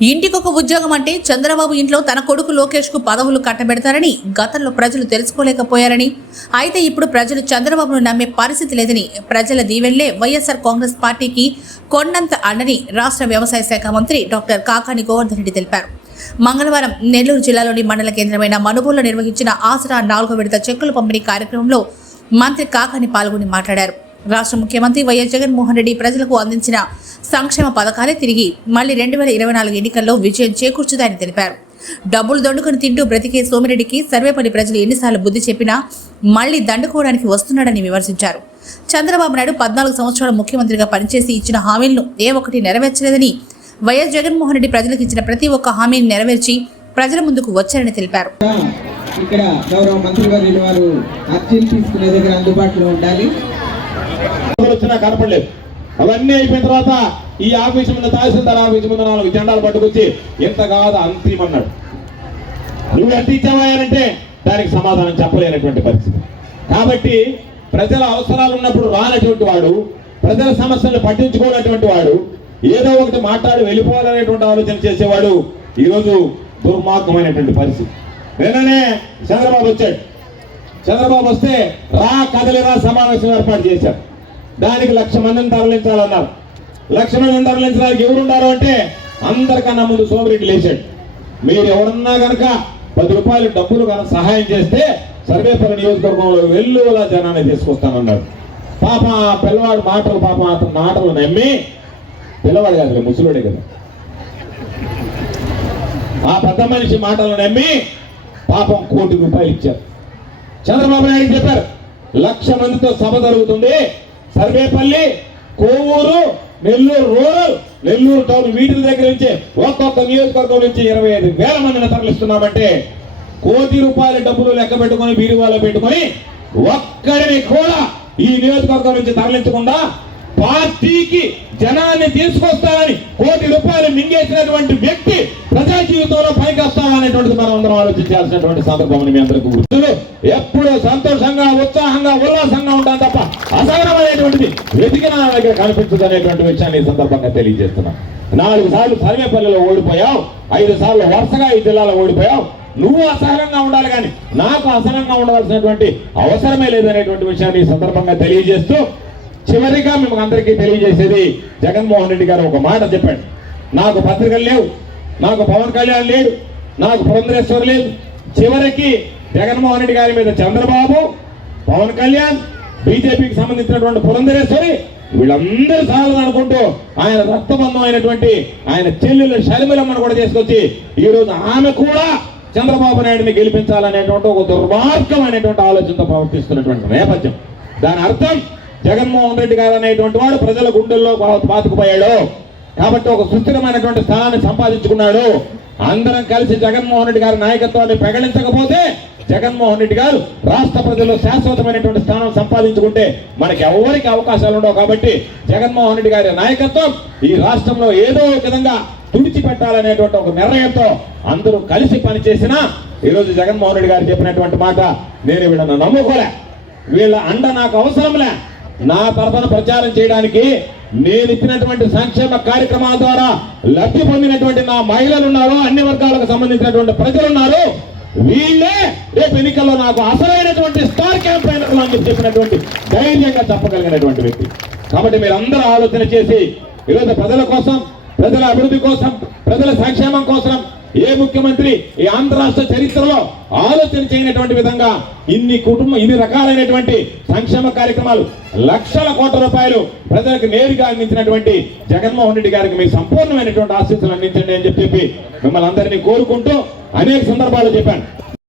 ఇంటికొక ఉద్యోగం అంటే చంద్రబాబు ఇంట్లో తన కొడుకు లోకేష్కు పదవులు కట్టబెడతారని గతంలో ప్రజలు తెలుసుకోలేకపోయారని. అయితే ఇప్పుడు ప్రజలు చంద్రబాబును నమ్మే పరిస్థితి లేదని ప్రజల దీవెళ్ళే వైఎస్ఆర్ కాంగ్రెస్ పార్టీకి కొండంత అండని రాష్ట్ర వ్యవసాయ శాఖ మంత్రి డాక్టర్ కాకాని గోవర్ధన్ రెడ్డి తెలిపారు. మంగళవారం నెల్లూరు జిల్లాలోని మండల కేంద్రమైన మనుబోలులో నిర్వహించిన ఆసరా నాలుగో విడత చెక్కుల పంపిణీ కార్యక్రమంలో మంత్రి కాకాని పాల్గొని మాట్లాడారు. రాష్ట్ర ముఖ్యమంత్రి వైఎస్ జగన్మోహన్ రెడ్డి ప్రజలకు అందించిన సంక్షేమ పథకాలే తిరిగి మళ్ళీ రెండు వేల ఇరవై నాలుగు ఎన్నికల్లో విజయం చేకూర్చుదని తెలిపారు. డబ్బులు దండుకొని తింటూ బ్రతికే సోమిరెడ్డికి సర్వేపల్లి ప్రజలు ఎన్నిసార్లు బుద్ధి చెప్పినా మళ్ళీ దండుకోవడానికి వస్తున్నాడని విమర్శించారు. చంద్రబాబు నాయుడు పద్నాలుగు సంవత్సరాల ముఖ్యమంత్రిగా పనిచేసి ఇచ్చిన హామీలను ఏ ఒక్కటి నెరవేర్చలేదని వైఎస్ జగన్మోహన్ రెడ్డి ప్రజలకు ఇచ్చిన ప్రతి ఒక్క హామీని నెరవేర్చి ప్రజల ముందుకు వచ్చారని తెలిపారు. ఇక్కడ గౌరవ మంత్రి వారు అర్జీలు తీసుకునే దగ్గర అందుబాటులో ఉండాలి. ఎవరు వచ్చినా కనపడలేదు. అవన్నీ అయిపోయిన తర్వాత ఈ ఆఫీస్ ముందు తహసీల్దార్ ఆఫీస్ ముందు నాలుగు జెండాలు పట్టుకొచ్చి ఎంత కాదు అంతిమన్నాడు నువ్వు ఎంత ఇచ్చావాయనంటే దానికి సమాధానం చెప్పలేనటువంటి పరిస్థితి. కాబట్టి ప్రజల అవసరాలు ఉన్నప్పుడు రానటువంటి వాడు ప్రజల సమస్యలను పట్టించుకోనటువంటి వాడు ఏదో ఒకటి మాట్లాడి వెళ్ళిపోవాలనేటువంటి ఆలోచన చేసేవాడు ఈరోజు దుర్మార్గమైనటువంటి పరిస్థితి. నిన్ననే చంద్రబాబు వచ్చాడు. చంద్రబాబు వస్తే రా కదలిరా సమావేశం ఏర్పాటు చేశారు. దానికి లక్ష మందిని తరలించాలన్నారు. లక్ష మందిని తరలించడానికి ఎవరున్నారు అంటే అందరికన్నా ముందు సోమిరెడ్డి లేచాడు. మీరు ఎవరన్నా కనుక పది రూపాయలు డబ్బులు కనుక సహాయం చేస్తే సర్వేపల్లి నియోజకవర్గంలో వెల్లువలా జనాన్ని తీసుకొస్తానన్నాడు. పాప ఆ పిల్లవాడు మాటలు పాప అతని మాటలు నమ్మి పిల్లవాడు కాదు ముసలుడే కదా. ఆ పెద్ద మనిషి మాటలు నమ్మి పాపం కోటి రూపాయలు ఇచ్చారు. చంద్రబాబు నాయుడు చెప్పారు లక్ష మందితో సభ జరుగుతుంది సర్వేపల్లి కోవూరు నెల్లూరు రూరల్ నెల్లూరు టౌన్ వీటి దగ్గర నుంచి ఒక్కొక్క నియోజకవర్గం నుంచి ఇరవై ఐదు వేల మందిని తరలిస్తున్నామంటే కోటి రూపాయల డబ్బులు లెక్క పెట్టుకొని బీరువాలో పెట్టుకొని ఒక్కడిని కూడా ఈ నియోజకవర్గం నుంచి తరలించకుండా పార్టీకి జనాన్ని తీసుకొస్తానని కోటి రూపాయలు మింగేసినటువంటి వ్యక్తి ప్రజా జీవితంలో పైకి వస్తామనేటువంటిది మనం అందరం ఆలోచించాల్సినటువంటి సందర్భం మీ అందరికీ గుర్తులు ఎప్పుడూ సంతోషంగా ఉత్సాహంగా ఉల్లాసంగా ఉంటాం తప్ప అనేటువంటిది వెతికిన నా దగ్గర కనిపించదు అనేటువంటి విషయాన్ని ఈ సందర్భంగా తెలియజేస్తున్నాను నాలుగు సార్లు సర్వేపల్లిలో ఓడిపోయావు ఐదు సార్లు వరుసగా ఈ జిల్లాలో ఓడిపోయావు. నువ్వు అసహనంగా ఉండాలి కానీ నాకు అసహనంగా ఉండవలసినటువంటి అవసరమే లేదనేటువంటి విషయాన్ని ఈ సందర్భంగా తెలియజేస్తూ చివరిగా మేము అందరికీ తెలియజేసేది జగన్మోహన్ రెడ్డి గారు ఒక మాట చెప్పాడు. నాకు పత్రికలు లేవు నాకు పవన్ కళ్యాణ్ లేడు నాకు పురంధరేశ్వర్ లేదు. చివరికి జగన్మోహన్ రెడ్డి గారి మీద చంద్రబాబు పవన్ కళ్యాణ్ బీజేపీకి సంబంధించినటువంటి పురంధరేశ్వరి వీళ్ళందరూ సాగులు అనుకుంటూ ఆయన రక్తబంధం అయినటువంటి ఆయన చెల్లెలు షర్మిలమ్మను కూడా తీసుకొచ్చి ఈ రోజు ఆమె కూడా చంద్రబాబు నాయుడిని గెలిపించాలనేటువంటి ఒక దుర్మార్గమైనటువంటి ఆలోచనతో ప్రవర్తిస్తున్నటువంటి నేపథ్యం. దాని అర్థం జగన్మోహన్ రెడ్డి గారు అనేటువంటి వాడు ప్రజల గుండెల్లో పా- పాతుకుపోయాడు కాబట్టి ఒక సుస్థిరమైనటువంటి స్థానాన్ని సంపాదించుకున్నాడు. అందరం కలిసి జగన్మోహన్ రెడ్డి గారి నాయకత్వాన్ని ప్రకటించకపోతే జగన్మోహన్ రెడ్డి గారు రాష్ట్ర ప్రజల్లో శాశ్వతమైనటువంటి స్థానం సంపాదించుకుంటే మనకి ఎవరికి అవకాశాలు ఉండవు కాబట్టి జగన్మోహన్ రెడ్డి గారి నాయకత్వం ఈ రాష్ట్రంలో ఏదో ఒక విధంగా తుడిచిపెట్టాలనేటువంటి ఒక నిర్ణయంతో అందరూ కలిసి పనిచేసినా ఈరోజు జగన్మోహన్ రెడ్డి గారు చెప్పినటువంటి మాట నేను వీళ్ళని నమ్ముకోలే. వీళ్ళ అండ నాకు అవసరంలే. నా తరఫున ప్రచారం చేయడానికి నేను ఇచ్చినటువంటి సంక్షేమ కార్యక్రమాల ద్వారా లబ్ధి పొందినటువంటి నా మహిళలు ఉన్నారు అన్ని వర్గాలకు సంబంధించినటువంటి ప్రజలు ఉన్నారు. వీళ్ళే రేపు ఎన్నికల్లో నాకు అసలైనటువంటి స్టార్ క్యాంపైనర్లు అని చెప్పినటువంటి ధైర్యంగా చెప్పగలిగినటువంటి వ్యక్తి. కాబట్టి మీరందరూ ఆలోచన చేసి ఈరోజు ప్రజల కోసం ప్రజల అభివృద్ధి కోసం ప్రజల సంక్షేమం కోసం ఏ ముఖ్యమంత్రి ఈ ఆంధ్ర రాష్ట్ర చరిత్రలో ఆలోచన చేయనటువంటి విధంగా ఇన్ని కుటుంబం ఇన్ని రకాలైనటువంటి సంక్షేమ కార్యక్రమాలు లక్షల కోట్ల రూపాయలు ప్రజలకు నేరుగా అందించినటువంటి జగన్మోహన్ రెడ్డి గారికి మీ సంపూర్ణమైనటువంటి ఆశీస్సులు అందించండి అని చెప్పి చెప్పి మిమ్మల్ని అందరినీ కోరుకుంటూ అనేక సందర్భాలు చెప్పాను.